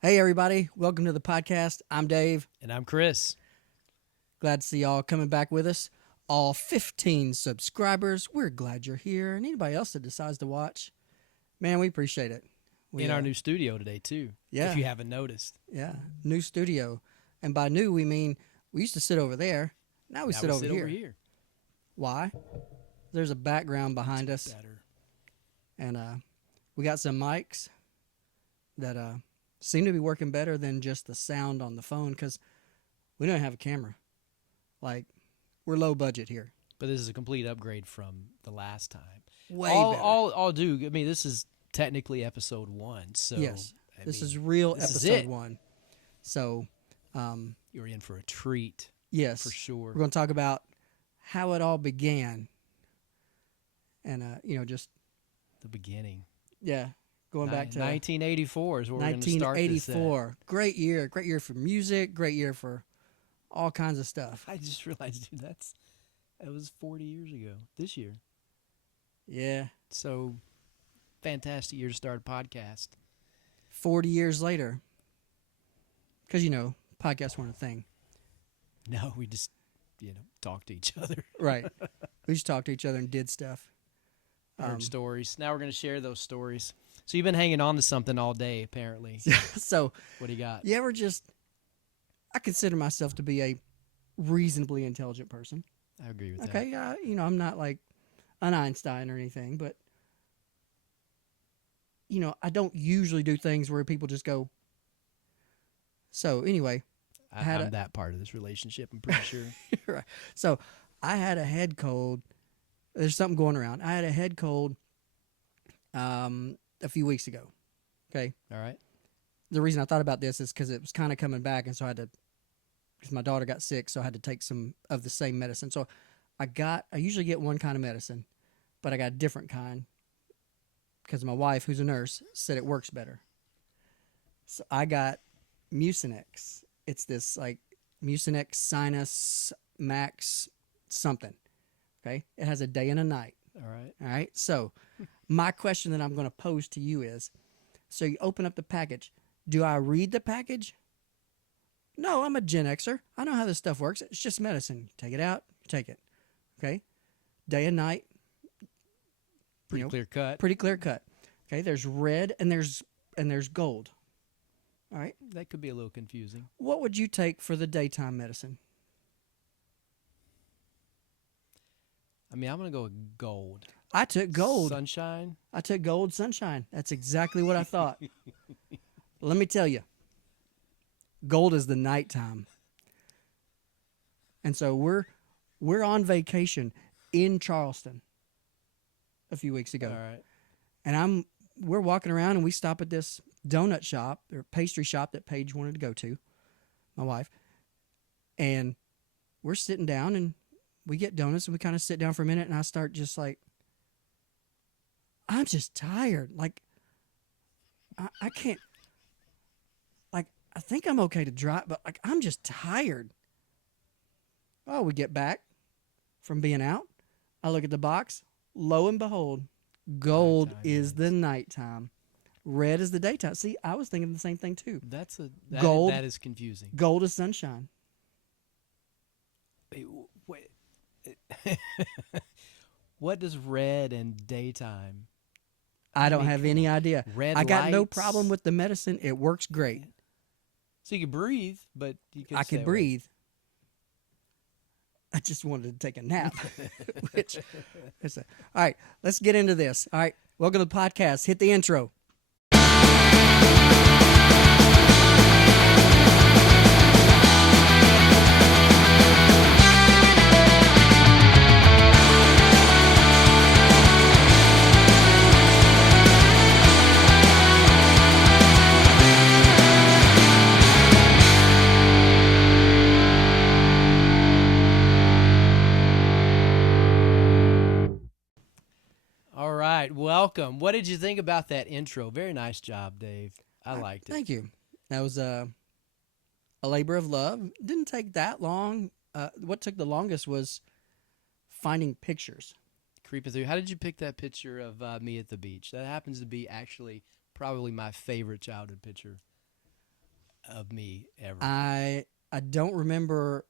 Hey, everybody. Welcome to the podcast. I'm Dave. And I'm Chris. Glad to see y'all coming back with us. All 15 subscribers. We're glad you're here. And anybody else that decides to watch, man, we appreciate it. In our new studio today, too, yeah, if you haven't noticed. yeah, new studio. And by new, we mean we used to sit over there. Now we sit over here. Why? There's a background behind us. Better. And we got some mics that seem to be working better than just the sound on the phone because we don't have a camera. Like, we're low budget here. But this is a complete upgrade from the last time. Way all, better. All do. I mean, this is technically episode 1. So yes, this is this episode 1. So, you're in for a treat. Yes, for sure. We're going to talk about how it all began, and just the beginning. Yeah, going back to 1984 is where we're going to start this. 1984, great year for music, great year for all kinds of stuff. I just realized, dude, that was 40 years ago. This year. Yeah. So, fantastic year to start a podcast. 40 years later, because podcasts weren't a thing. No, we just talk to each other. Right. We just talked to each other and did stuff. Heard stories. Now we're going to share those stories. So you've been hanging on to something all day, apparently. So what do you got? You ever I consider myself to be a reasonably intelligent person. I agree with that. Okay, I'm not like an Einstein or anything, but I don't usually do things where people just go. So anyway, I'm that part of this relationship, I'm pretty sure. Right. So I had a head cold. There's something going around. I had a head cold a few weeks ago. Okay. All right. The reason I thought about this is because it was kind of coming back, and so because my daughter got sick, so I had to take some of the same medicine. So I usually get one kind of medicine, but I got a different kind because my wife, who's a nurse, said it works better. So I got Mucinex. It's this like Mucinex Sinus Max something. Okay. It has a day and a night. All right. All right. So my question that I'm going to pose to you is, so you open up the package. Do I read the package? No, I'm a Gen Xer. I know how this stuff works. It's just medicine. You take it out, you take it. Okay? Day and night. Pretty clear cut. Pretty clear cut. Okay, there's red and there's gold. All right? That could be a little confusing. What would you take for the daytime medicine? I mean, I'm going to go with gold. I took gold. Sunshine? I took gold sunshine. That's exactly what I thought. Let me tell you. Gold is the nighttime. And so we're on vacation in Charleston a few weeks ago. All right. And we're walking around and we stop at this donut shop or pastry shop that Paige wanted to go to, my wife. And we're sitting down and we get donuts and we kind of sit down for a minute and I start just like, I'm just tired. Like, I can't, like, I think I'm okay to drive, but like, I'm just tired. Oh, we get back from being out. I look at the box. Lo and behold, gold is the nighttime. Red is the daytime. See, I was thinking the same thing too. Gold. That is confusing. Gold is sunshine. Wait. What does red and daytime? I don't have any idea. Red I got lights. no problem with the medicine. It works great. So you can breathe, but you can. I could breathe. I just wanted to take a nap. All right, let's get into this. All right, welcome to the podcast. Hit the intro. All right, welcome. What did you think about that intro? Very nice job, Dave. I liked it. Thank you. That was a labor of love. Didn't take that long. What took the longest was finding pictures. Creeping through. How did you pick that picture of me at the beach? That happens to be actually probably my favorite childhood picture. of me ever. I don't remember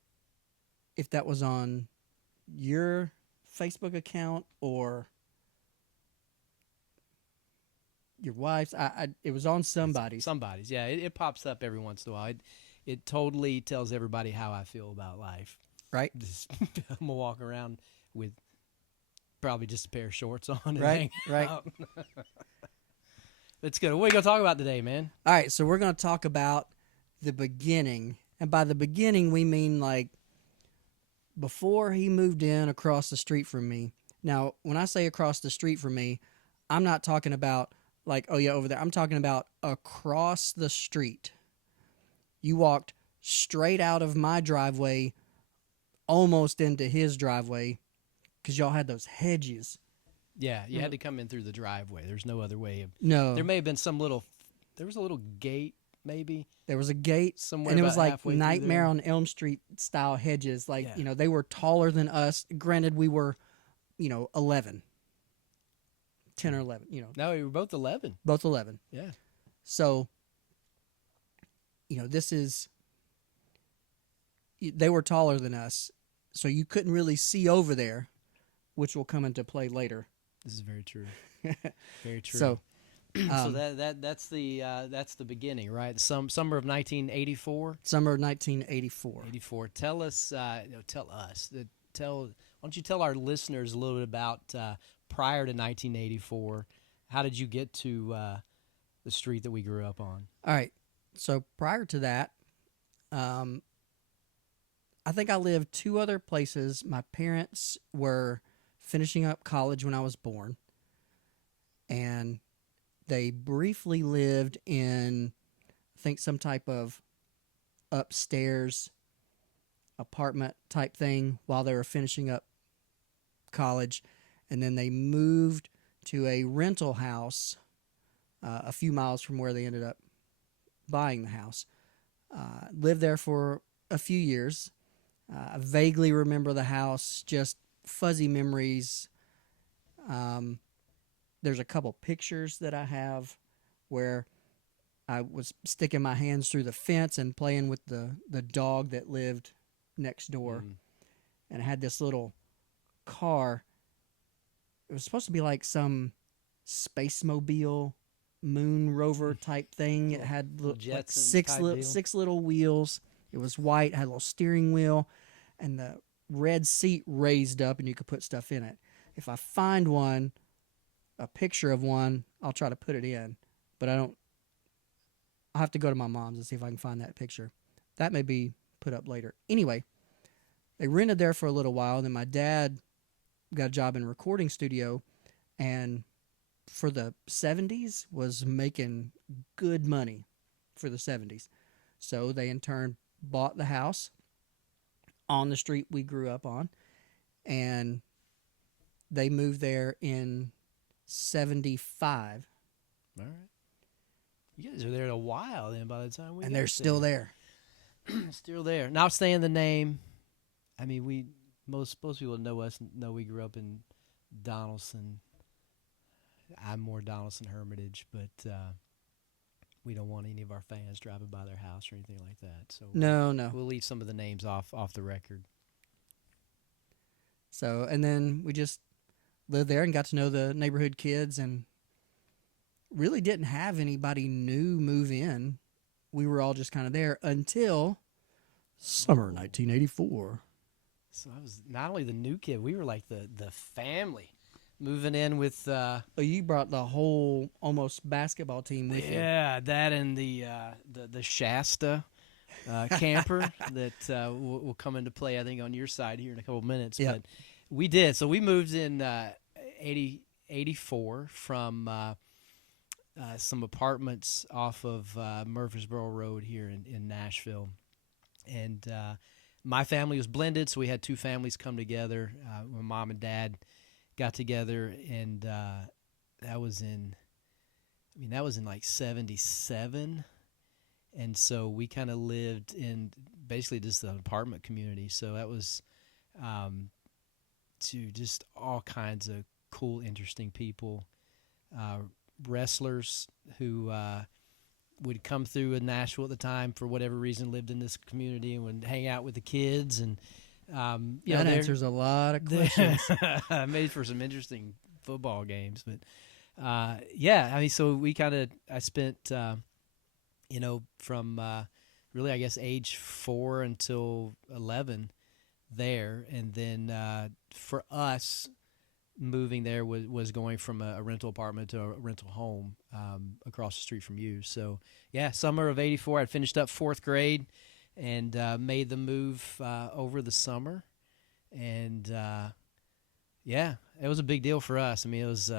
if that was on your Facebook account or your wife's. It was on somebody's. Somebody's, yeah. It pops up every once in a while. It totally tells everybody how I feel about life. Right. Just, I'm gonna walk around with probably just a pair of shorts on. And Right, hang right. out. That's good. What are you gonna talk about today, man? All right, so we're going to talk about the beginning. And by the beginning, we mean like before he moved in across the street from me. Now, when I say across the street from me, I'm not talking about like, oh yeah, over there. I'm talking about across the street. You walked straight out of my driveway, almost into his driveway, because y'all had those hedges. Yeah, you had to come in through the driveway. There's no other way. No, There may have been there was a little gate, maybe. there was a gate, Somewhere and it was about like halfway through Nightmare there. on Elm Street style hedges. Like, Yeah. they were taller than us. Granted, we were, 11, 10 or 11, No, we were both 11. both 11. Yeah. So, they were taller than us. So you couldn't really see over there, which will come into play later. This is very true. Very true. So, So that's the beginning, right? Summer of 1984. summer of 1984. 84. Tell us. Why don't you tell our listeners a little bit about prior to 1984? How did you get to the street that we grew up on? All right. So prior to that, I think I lived two other places. My parents were finishing up college when I was born, and they briefly lived in, I think, some type of upstairs apartment type thing while they were finishing up college, and then they moved to a rental house a few miles from where they ended up buying the house. Lived there for a few years. I vaguely remember the house, just fuzzy memories. There's a couple pictures that I have where I was sticking my hands through the fence and playing with the dog that lived next door. And I had this little car. It was supposed to be like some space mobile moon rover type thing. It had like Jetson type deal. six little wheels. It was white, had a little steering wheel, and the red seat raised up, and you could put stuff in it. If I find one, a picture of one, I'll try to put it in. But I'll have to go to my mom's and see if I can find that picture. That may be put up later. Anyway, they rented there for a little while. Then my dad got a job in a recording studio, and for the 70s was making good money for the 70s. So they in turn bought the house on the street we grew up on, and they moved there in 75. All right. You guys are there a while then by the time we And got they're still there. Still there. Now saying the name, I mean, most people that know us know we grew up in Donaldson. I'm more Donaldson Hermitage, but we don't want any of our fans driving by their house or anything like that. So No. we'll leave some of the names off the record. So, and then we just lived there and got to know the neighborhood kids, and really didn't have anybody new move in. We were all just kind of there until summer 1984. So I was not only the new kid, we were like the family moving in with Oh, you brought the whole almost basketball team with you. yeah, that and the Shasta camper that will come into play, I think, on your side here in a couple minutes. Yep. But we did. So we moved in 84 from some apartments off of Murfreesboro Road here in Nashville. And my family was blended, so we had two families come together. My mom and dad got together, and that was in like 77. And so we kind of lived in basically just an apartment community. So that was to just all kinds of cool, interesting people, wrestlers who would come through in Nashville at the time for whatever reason, lived in this community and would hang out with the kids. And that answers a lot of questions. made for some interesting football games. But yeah, I mean, so I spent from really, I guess, age 4 until 11 there, and then for us, moving there was going from a rental apartment to a rental home across the street from you. So yeah, summer of '84, I'd finished up 4th grade and made the move over the summer, and yeah, it was a big deal for us. I mean, it was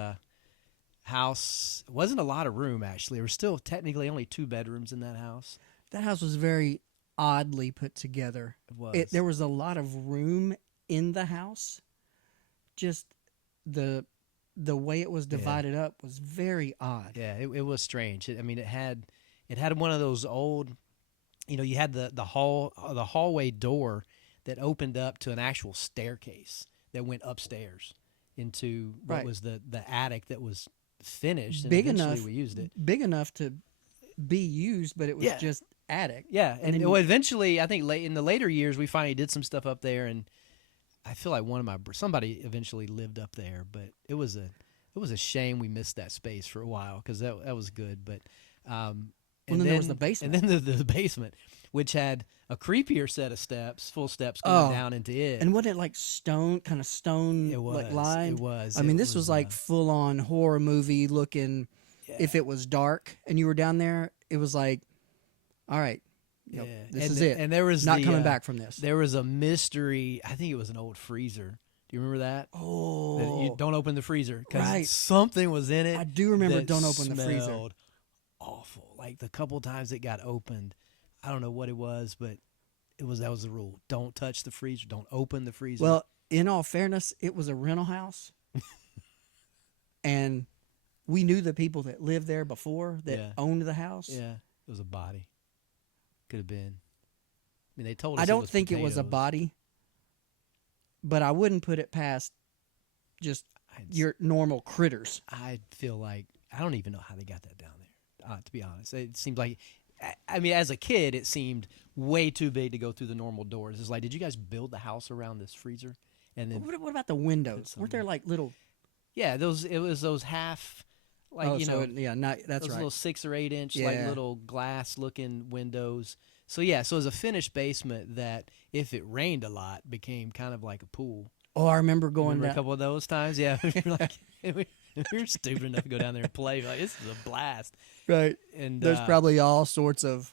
house. It wasn't a lot of room, actually. There were still technically only 2 bedrooms in that house. That house was very oddly put together. It was. There was a lot of room in the house. Just the way it was divided up was very odd. Yeah, it was strange. I mean, it had one of those old, you had the hallway door that opened up to an actual staircase that went upstairs into what Right. was the attic that was finished. And Big eventually enough. we used it. Big enough to be used, but it was Yeah. just attic. Yeah, And and then- eventually, I think in the later years, we finally did some stuff up there, and I feel like somebody eventually lived up there, but it was a shame we missed that space for a while because that was good. But And then there was the basement. and then the basement, which had a creepier set of full steps going down into it. And wasn't it like stone, kind of stone, It was. like lined? It was. I mean, It this was like uh, full on horror movie looking. yeah. If it was dark and you were down there, it was like, all right, Yeah. this and is it. And there was Not coming back from this. There was a mystery. I think it was an old freezer. Do you remember that? That Oh, you don't open the freezer because Right. something was in it. I do remember that don't open the freezer. smelled awful. Like the couple times it got opened, I don't know what it was, but that was the rule. Don't touch the freezer. Don't open the freezer. Well, in all fairness, it was a rental house, and we knew the people that lived there before that Yeah. owned the house. yeah, it was a body. Could have been. I mean, they told us. I don't was think it was a potatoes. body, but I wouldn't put it past just I'd- your normal critters. I feel like I don't even know how they got that down there. To be honest, it seemed like. I mean, as a kid, it seemed way too big to go through the normal doors. It's like, did you guys build the house around this freezer? And then, What about the windows? Weren't there something. like little? yeah, it was those half, like oh, so yeah, not, that's those right. little 6 or 8 inch, like Yeah. little glass looking windows. So yeah, so it was a finished basement that, if it rained a lot, became kind of like a pool. Oh, I remember going Remember a down. couple of those times? Yeah, we were stupid enough to go down there and play. Like, this is a blast. Right. And There's probably all sorts of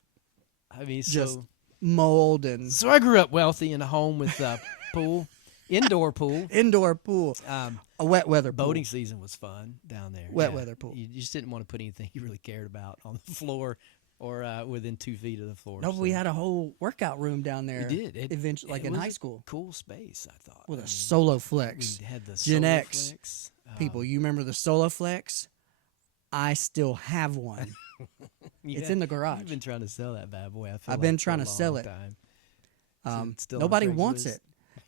I mean, just mold and so I grew up wealthy in a home with a pool, indoor pool. indoor pool, a wet weather pool. Boating season was fun down there. Wet weather pool. You just didn't want to put anything you really cared about on the floor or within 2 feet of the floor. No, but we had a whole workout room down there. We did. Eventually, like it in was high a school, cool space, I thought. with I a mean, Solo Flex. We had the Gen Solo X Flex. People, you remember the Solo Flex? I still have one. It's in the garage. You've been trying to sell that bad boy. I feel I've been like, for trying a to sell long it. time. So it's still on Nobody wants Craigslist? it.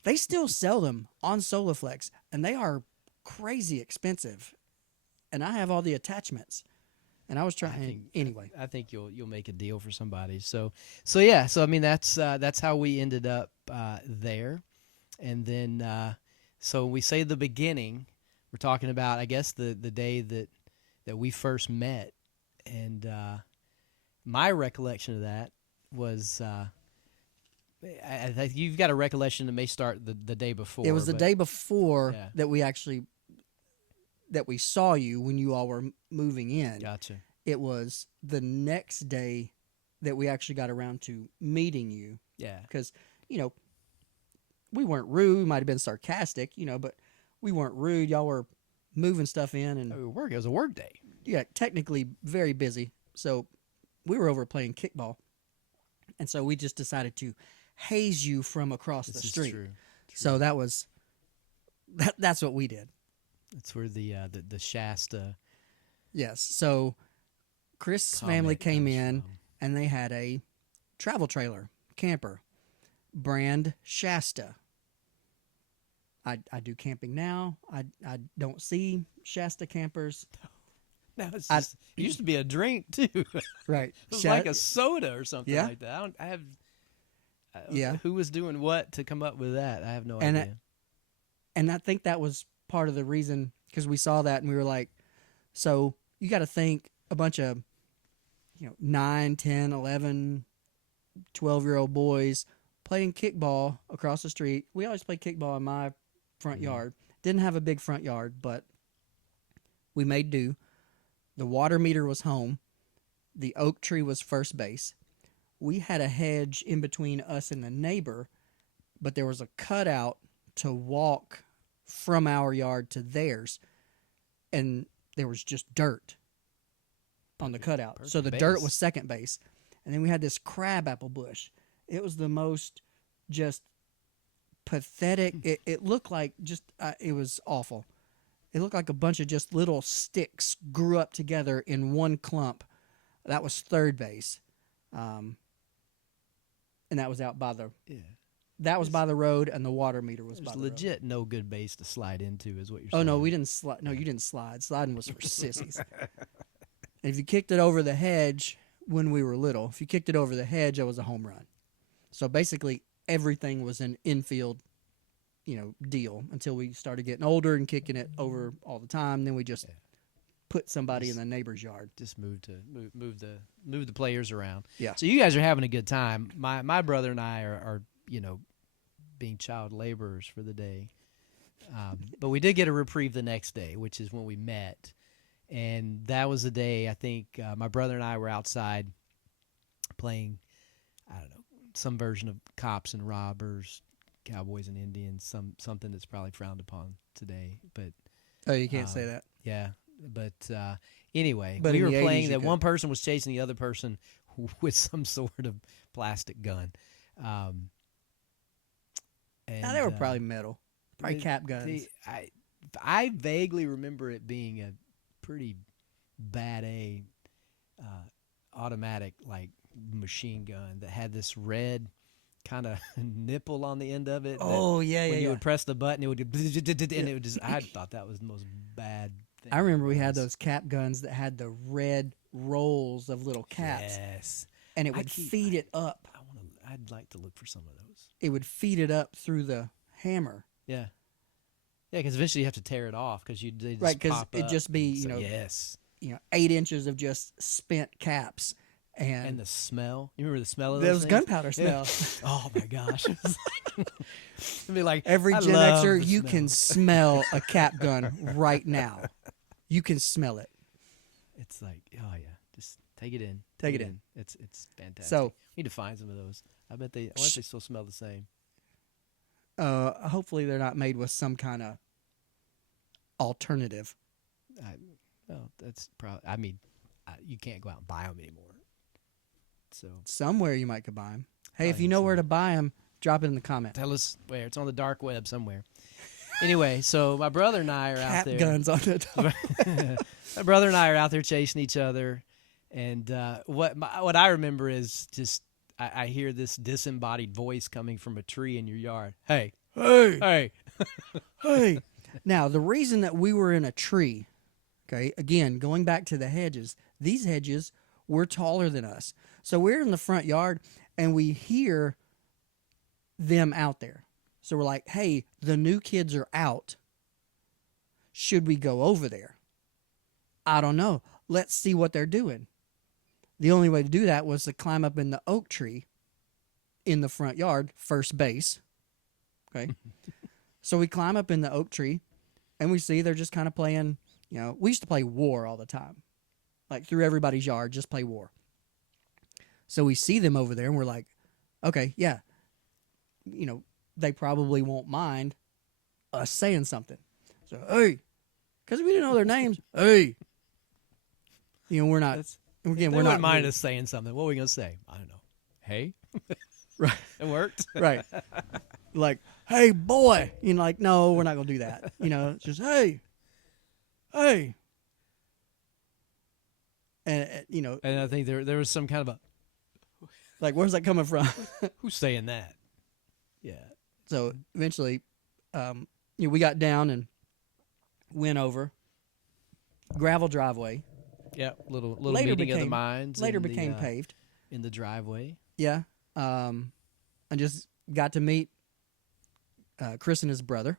They still sell them on Soloflex, and they are crazy expensive. And I have all the attachments. And I was trying anyway. I think you'll make a deal for somebody. So yeah. So I mean, that's how we ended up there, and then so we say the beginning. We're talking about, I guess, the day that we first met, and my recollection of that was. I think you've got a recollection that may start the day before. It was the but- day before Yeah. that we saw you when you all were moving in. Gotcha. It was the next day that we actually got around to meeting you Yeah. because, we weren't rude. We might have been sarcastic, but we weren't rude. Y'all were moving stuff in and, It was a work day. yeah, technically very busy. So we were over playing kickball. And so we just decided to haze you from across This the is street. true. So that's what we did. That's where the Shasta Yes. So Chris' family comment came comes in from. and they had a travel trailer camper, brand Shasta. I do camping now. I don't see Shasta campers Now it's I- just, it used to be a drink too. It Right. was Shout- like a soda or something Yeah. like that. I have. Yeah. Who was doing what to come up with that? I have no And idea. and I think that was part of the reason, because we saw that and we were like, so you got to think a bunch of 9, 10, 11, 12-year-old boys playing kickball across the street. We always played kickball in my front Mhm. yard. Didn't have a big front yard, but we made do. The water meter was home. The oak tree was first base. We had a hedge in between us and the neighbor, but there was a cutout to walk from our yard to theirs, and there was just dirt on the cutout. So the Perfect dirt base. was second base. And then we had this crabapple bush. It was the most just pathetic. It looked like just, it was awful. It looked like a bunch of just little sticks grew up together in one clump. That was third base. And that was out by the, Yeah. that was by the road, and the water meter was by There's the road. legit no good base to slide into, is what you're Oh saying. no, we didn't slide. No, you didn't slide. Sliding was for sissies. If you kicked it over the hedge when we were little, if you kicked it over the hedge, it was a home run. So basically, everything was an infield, deal until we started getting older and kicking it over all the time. Then we just Yeah. put somebody in the neighbor's yard. Just move the players around. Yeah. So you guys are having a good time. My brother and I are being child laborers for the day, but we did get a reprieve the next day, which is when we met, and that was the day I think my brother and I were outside playing, I don't know, some version of cops and robbers, cowboys and Indians, something that's probably frowned upon today, but. Oh, you can't say that. Yeah, but anyway, But we in were the 80s playing you that could. one person was chasing the other person with some sort of plastic gun. And, Now they were probably metal, probably they- cap guns. I vaguely remember it being a pretty bad automatic like machine gun that had this red kind of nipple on the end of it. that Oh yeah, when yeah, you yeah. would press the button, it would and it would just. I thought that was the most bad thing. I remember we had was. those cap guns that had the red rolls of little caps, Yes. and it I would keep- feed it up. I'd like to look for some of those. It would feed it up through the hammer. Yeah. Yeah, because eventually you have to tear it off because they just Right, 'cause pop it'd up. just be, So, you know, yes, 8 inches of just spent caps, and and the smell. You remember the smell of there those was things? gunpowder Yeah. smell. Oh my gosh! It'd be like Every I Gen love Xer, the you smell. can smell a cap gun right now. You can smell it. It's like, oh yeah, just take it in. Take it in. It's fantastic. So, we need to find some of those. I bet they still smell the same. hopefully they're not made with some kind of alternative. Well, that's probably. I mean, you can't go out and buy them anymore. So Somewhere you might could buy them. Hey, if Probably you know where somewhere. to buy them, drop it in the comment. tell us where. It's on the dark web somewhere. Anyway, so my brother and I are out Cap there. guns on the top. My brother and I are out there chasing each other, and what I remember is just I hear this disembodied voice coming from a tree in your yard. Hey, Hey, hey! hey. Now, the reason that we were in a tree, okay, again, going back to the hedges, these hedges were taller than us. So we're in the front yard and we hear them out there. So we're like, hey, the new kids are out. Should we go over there? I don't know. Let's see what they're doing. The only way to do that was to climb up in the oak tree in the front yard, first base. Okay. So we climb up in the oak tree and we see they're just kind of playing, we used to play war all the time. Like through everybody's yard, just play war. So we see them over there and we're like, okay, yeah. They probably won't mind us saying something. So, hey, because we didn't know their names. Hey. We're not, They again, we're wouldn't not. mind us saying something. What are we gonna say? I don't know. Hey, Right. it worked. Right. Like, hey, boy. Like, no, we're not going to do that. It's just, hey. And, And I think there was some kind of a like, where's that coming from? who's saying that? Yeah. So eventually, we got down and went over. Gravel driveway. Yeah, little Later meeting of the became- minds. Later in the, became paved. in the driveway. Yeah. I just got to meet Chris and his brother.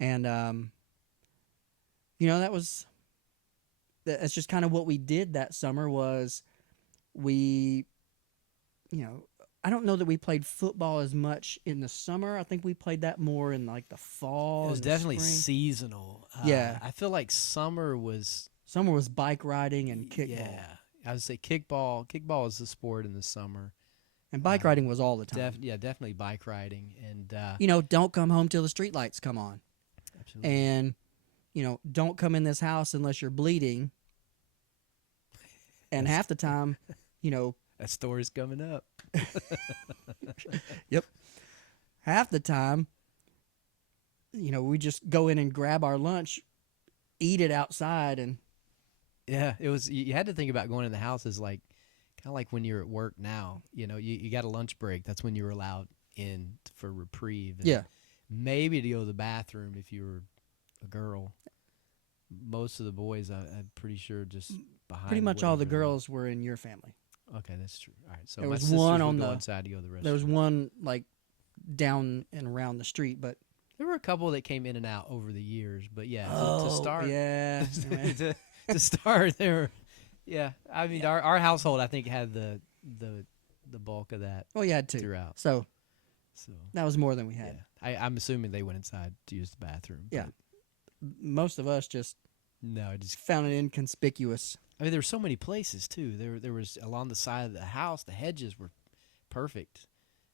And, that's just kind of what we did that summer was we, I don't know that we played football as much in the summer. I think we played that more in like the fall. It was and the definitely spring. seasonal. Yeah. I feel like summer was Summer was bike riding and kickball. Yeah, I would say kickball. Kickball is the sport in the summer. And bike riding was all the time. Definitely bike riding, and Don't come home till the streetlights come on. absolutely. And, don't come in this house unless you're bleeding. And half the time, That story's coming up. half the time, we just go in and grab our lunch, eat it outside, and Yeah, it was. You had to think about going in the house as like kind of like when you're at work now. You got a lunch break. That's when you were allowed in for reprieve. And yeah. maybe to go to the bathroom if you were a girl. Most of the boys, I'm pretty sure, just behind. Pretty much all the whatever. girls were in your family. Okay, that's true. All right, so There my was sisters one would on go the- inside to go to the restroom. There was one like down and around the street, but There were a couple that came in and out over the years, but yeah, to start, yeah, to start there. Yeah, I mean, our household, I think, had the bulk of that well, you had two, throughout. so So that was more than we yeah, had. I'm assuming they went inside to use the bathroom. Yeah. but Most of us just no, I just found it inconspicuous. I mean, there were so many places too. There was along the side of the house. The hedges were perfect.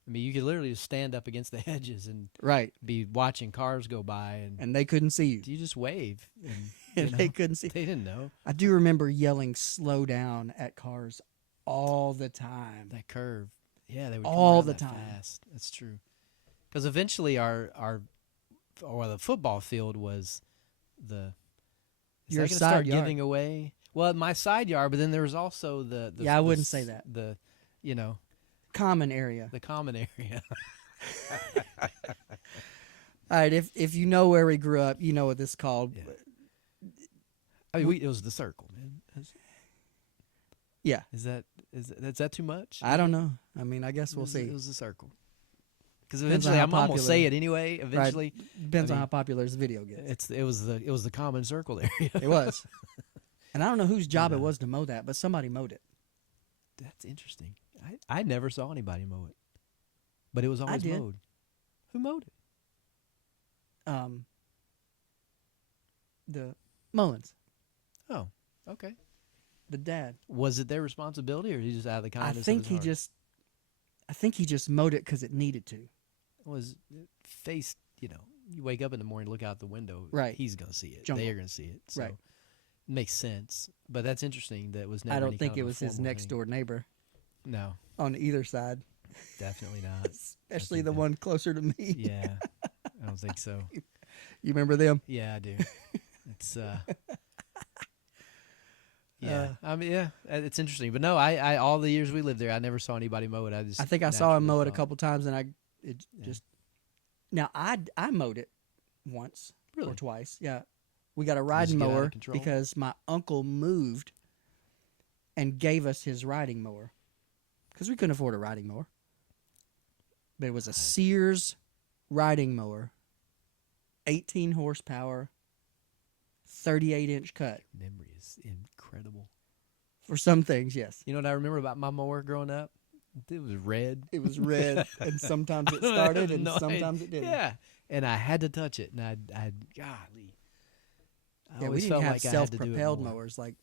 I mean, you could literally just stand up against the hedges and Right, be watching cars go by, and they couldn't see you, you just wave, and and you they know, couldn't see. they didn't know I do remember yelling "slow down" at cars all the time. that curve. Yeah, they would All come around the that time. fast. That's true. Because eventually, the football field was the. Is Your that gonna side start yard. giving away? Well, my side yard, but then there was also the Yeah, I the wouldn't s- say that. The Common area. the common area. All right, if you know where we grew up, you know what this is called. Yeah. I mean, it was the circle, man. Yeah. Is that too much? I don't know. I mean, I guess we'll It see. was the circle. Because Depends on eventually, how I'm gonna popular- say it anyway. Eventually, Depends I on mean, how popular this video gets. it was the common circle area. It was. And I don't know whose job it Yeah. was to mow that, but somebody mowed it. That's interesting. I never saw anybody mow it, but it was always did. mowed. Who mowed it? The Mullins, Oh, okay. the dad. Was it their responsibility, or he just out of the I kindness? think of his he heart? just mowed it because it needed to. was faced. You wake up in the morning, look out the window. Right. He's gonna see it. Jungle. They are gonna see it. So Right. it makes sense. But that's interesting. That was never. I don't any think kind it of a was his formal next thing. door neighbor No, on either side, definitely not. especially think the that- one closer to me. Yeah, I don't think so. You remember them? Yeah, I do. It's yeah. I mean, yeah, it's interesting. But no, I all the years we lived there, I never saw anybody mow it. I think I saw him mow it a naturally couple times, and it Yeah. just. Now I mowed it once thought, really. or twice. Yeah, we got a Does it riding get out of mower control? because my uncle moved and gave us his riding mower because we couldn't afford a riding mower. But it was a Right. Sears riding mower, 18 horsepower, 38-inch cut. Memory is incredible. For some things, yes. You know what I remember about my mower growing up? It was red. It was red, and sometimes it I started, have and no idea. sometimes it didn't. Yeah, and I had to touch it, and I golly. I Yeah, we always didn't felt have like I had to do it self-propelled more. mowers like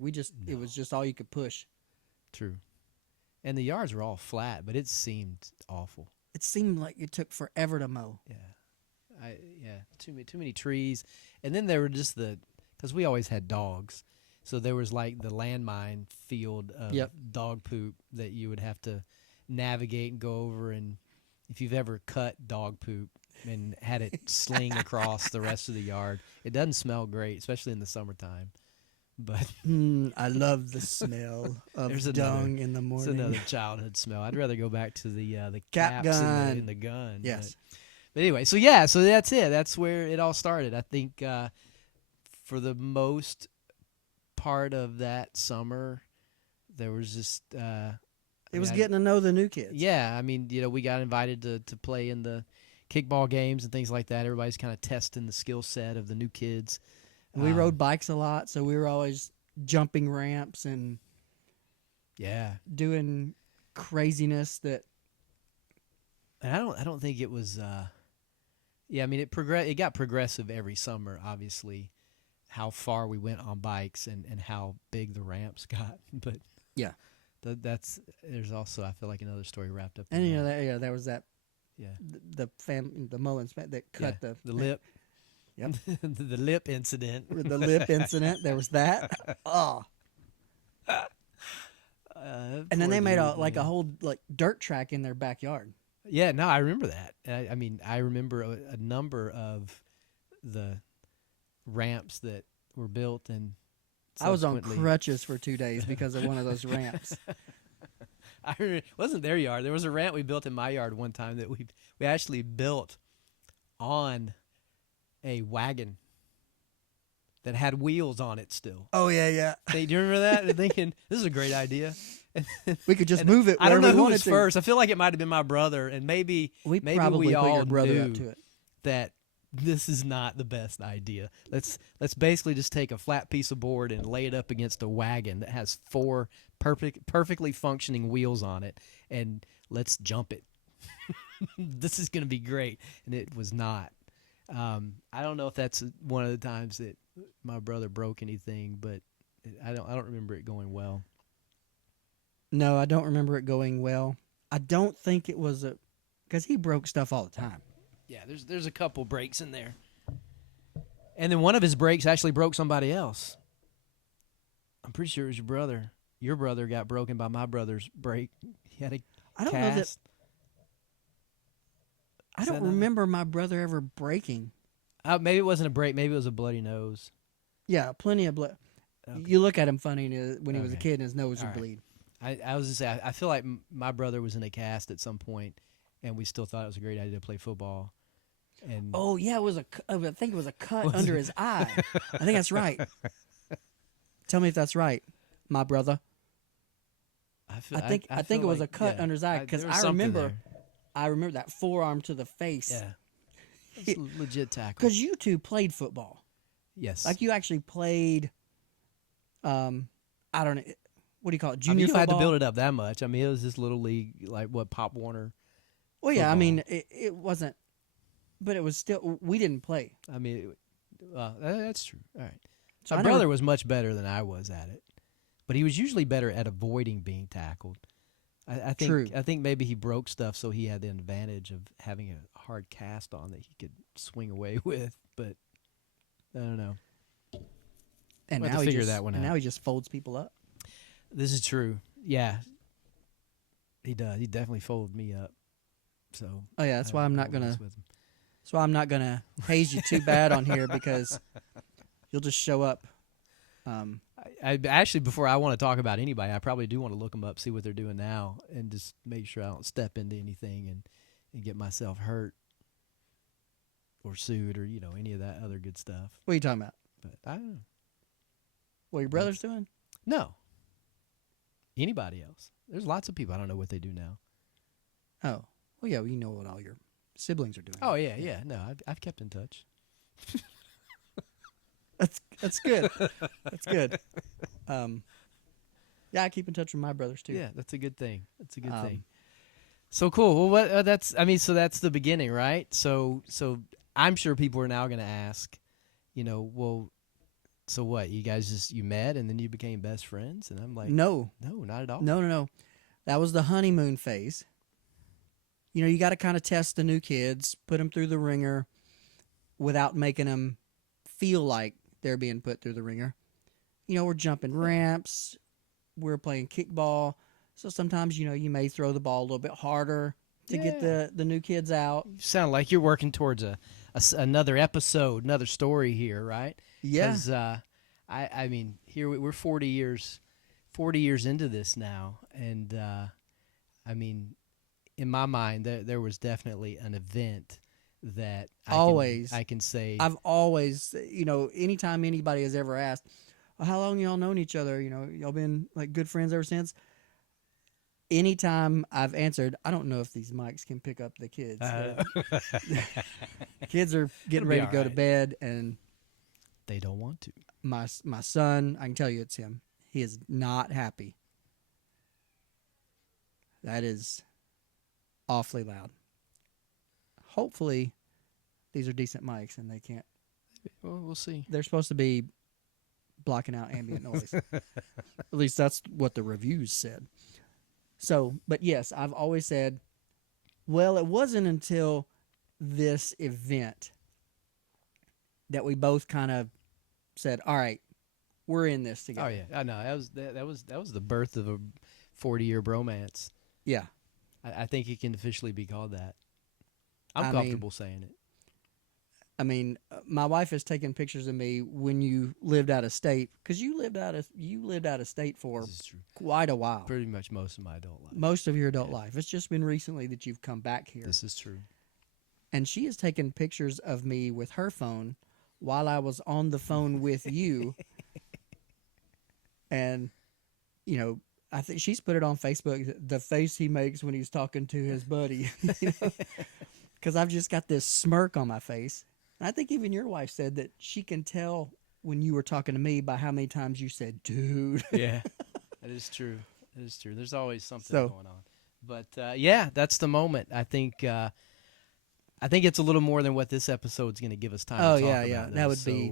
we just it No. was just all you could push. True. And the yards were all flat, but it seemed awful. It seemed like it took forever to mow. Yeah, too many trees, and then there were just because we always had dogs, so there was like the landmine field of Yep. dog poop that you would have to navigate and go over. And if you've ever cut dog poop and had it sling across the rest of the yard, it doesn't smell great, especially in the summertime. But I love the smell of There's dung in the it's morning. another childhood smell. I'd rather go back to the Cap caps gun. in the gun. Yes. But anyway, so that's it. That's where it all started. I think for the most part of that summer, there was just It was getting to know the new kids. Yeah, I mean, we got invited to play in the kickball games and things like that. Everybody's kind of testing the skill set of the new kids. We rode bikes a lot, so we were always jumping ramps and doing craziness that. And I don't think it was. I mean, it got progressive every summer. Obviously, how far we went on bikes and how big the ramps got, but yeah, there's also, I feel like, another story wrapped up. And in there was that. Yeah, the Mullins that cut the lip. Yep. The lip incident. The lip incident. There was that. Oh. And then they made a whole dirt track in their backyard. Yeah, no, I remember that. I mean, I remember a number of the ramps that were built, and I was on crutches for 2 days because of one of those ramps. It wasn't their yard. There was a ramp we built in my yard one time that we actually built on a wagon that had wheels on it still. Oh, yeah. Do you remember that? And thinking, this is a great idea. We could just move it. I don't know who was was first. I feel like it might have been my brother, and maybe we all put your brother knew up to it. that this is not the best idea. Let's basically just take a flat piece of board and lay it up against a wagon that has 4 perfectly functioning wheels on it, and let's jump it. This is going to be great. And it was not. I don't know if that's one of the times that my brother broke anything, but I don't remember it going well. No, I don't remember it going well. I don't think it was because he broke stuff all the time. Yeah, there's a couple breaks in there. And then one of his breaks actually broke somebody else. I'm pretty sure it was your brother. Your brother got broken by my brother's break. He had a cast. I don't remember my brother ever breaking. Maybe it wasn't a break. Maybe it was a bloody nose. Yeah, plenty of blood. Okay. You look at him funny when he was a kid and his nose would bleed. I was just saying, I feel like my brother was in a cast at some point, and we still thought it was a great idea to play football. And oh yeah, I think it was a cut under his eye. I think that's right. Tell me if that's right, my brother. I think it was a cut under his eye because I remember that forearm to the face. Yeah, it's a legit tackle. Because you two played football. Yes, like you actually played. I don't know. What do you call it? Junior you football? Had to build it up that much. I mean, it was this little league, like what Pop Warner. Well, yeah. Football. I mean, it wasn't, but it was still. We didn't play. I mean, that's true. All right. So my brother was much better than I was at it, but he was usually better at avoiding being tackled. I think. True. I think maybe he broke stuff, so he had the advantage of having a hard cast on that he could swing away with. But I don't know. And we'll now figure that one out. Now he just folds people up. This is true. Yeah, he does. He definitely folded me up. So. Oh yeah, that's why I'm not gonna. That's why I'm not gonna haze you too bad on here because you'll just show up. I actually, before I want to talk about anybody, I probably do want to look them up, see what they're doing now, and just make sure I don't step into anything and get myself hurt or sued or any of that other good stuff. What are you talking about? But I don't know. What your brother's doing? No. Anybody else? There's lots of people. I don't know what they do now. Oh, well, yeah, you know what all your siblings are doing. Oh yeah. No, I've kept in touch. That's good. That's good. Yeah, I keep in touch with my brothers too. Yeah, that's a good thing. That's a good thing. So cool. Well, so that's the beginning, right? So I'm sure people are now going to ask, well, so what? You guys you met and then you became best friends? And I'm like, no, not at all. No. That was the honeymoon phase. You got to kind of test the new kids, put them through the ringer without making them feel like they're being put through the ringer. We're jumping ramps. We're playing kickball. So sometimes, you may throw the ball a little bit harder to get the new kids out. You sound like you're working towards another episode, another story here, right? Yeah. Because I mean, here we're 40 years into this now, and I mean, in my mind, there was definitely an event that I can say. I've always, anytime anybody has ever asked, well, how long y'all known each other? You know, y'all been like good friends ever since. Anytime I've answered, I don't know if these mics can pick up the kids. Kids are getting It'll be ready to go to alright. bed, and They don't want to. my son, I can tell you it's him. He is not happy. That is awfully loud. Hopefully, these are decent mics and they can't. Well, we'll see. They're supposed to be blocking out ambient noise. At least that's what the reviews said. So, but yes, I've always said, well, it wasn't until this event that we both kind of said, all right, we're in this together. Oh yeah, I know. That was the birth of a 40-year bromance. Yeah. I think it can officially be called that. I I'm mean- comfortable saying it. I mean, my wife has taken pictures of me when you lived out of state, because you lived out of state for This is true. quite a while. Pretty much most of my adult life. Most of your adult life. It's just been recently that you've come back here. This is true. And she has taken pictures of me with her phone while I was on the phone with you. And, you know, I think she's put it on Facebook, the face he makes when he's talking to his buddy. Because I've just got this smirk on my face. And I think even your wife said that she can tell when you were talking to me by how many times you said, dude. Yeah, that is true. That is true. There's always something So- going on. But yeah, that's the moment. I think it's a little more than what this episode's going to give us time Oh, to talk yeah, about. yeah. though. That would So, be-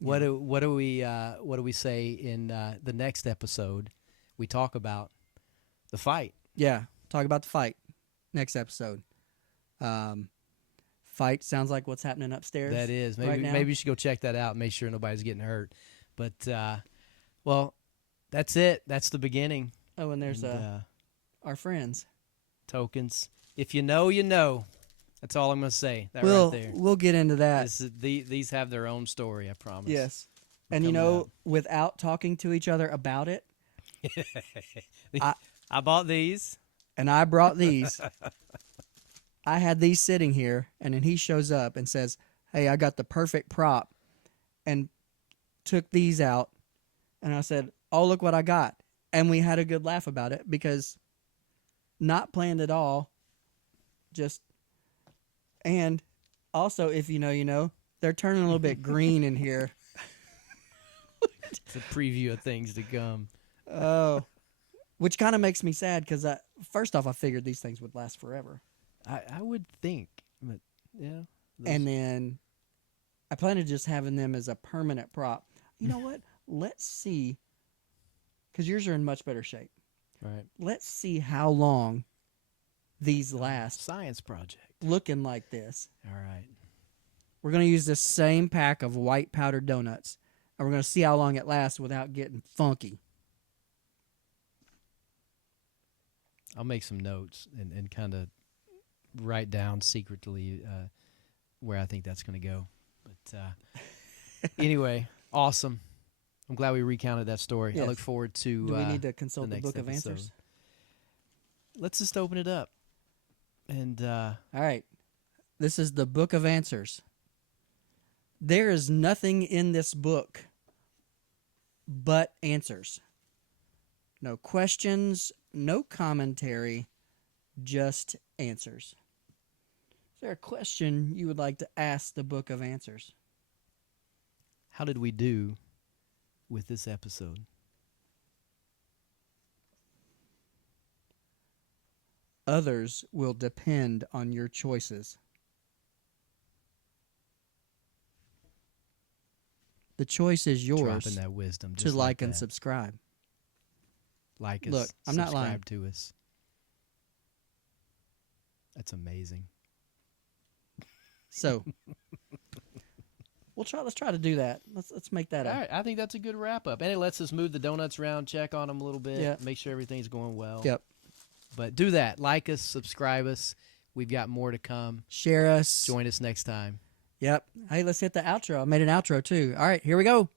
what do we say in the next episode? We talk about the fight. Yeah. Talk about the fight next episode. Fight sounds like what's happening upstairs. That is right now. maybe you should go check that out. And make sure nobody's getting hurt. But well, that's it. That's the beginning. Oh, and there's And, our friends. tokens. If you know, you know. That's all I'm gonna say. That right there. We'll get into that. These have their own story. I promise. Yes. We're And you coming know, up. without talking to each other about it, I bought these. and I brought these. I had these sitting here, and then he shows up and says, "Hey, I got the perfect prop," and took these out. And I said, "Oh, look what I got!" And we had a good laugh about it because not planned at all. Just and also, if you know, you know, they're turning a little bit green in here. It's a preview of things to come. Oh, which kind of makes me sad because first off, I figured these things would last forever. I would think, but yeah. And then I plan on just having them as a permanent prop. You know what? Let's see, because yours are in much better shape. right. Let's see how long these last Science project. looking like this. All right. We're going to use the same pack of white powdered donuts, and we're going to see how long it lasts without getting funky. I'll make some notes and kind of write down secretly where I think that's going to go. But anyway, awesome. I'm glad we recounted that story. Yes. I look forward to. Do we need to consult the next book of episode. answers? Let's just open it up. And All right. This is the book of answers. There is nothing in this book but answers. No questions, no commentary, just answers. Is there a question you would like to ask the book of answers? how did we do with this episode? Others will depend on your choices. The choice is yours Dropping that wisdom. to Just like and that. subscribe. Like us. Look, I'm not lying. Subscribe to us. That's amazing. So let's try to do that. Let's make that All up. right, I think that's a good wrap up, and it lets us move the donuts around, check on them a little bit, Yeah. make sure everything's going well. Yep. But do that. Like us, subscribe us. We've got more to come. Share us. Join us next time. Yep. Hey, let's hit the outro. I made an outro too. All right, here we go.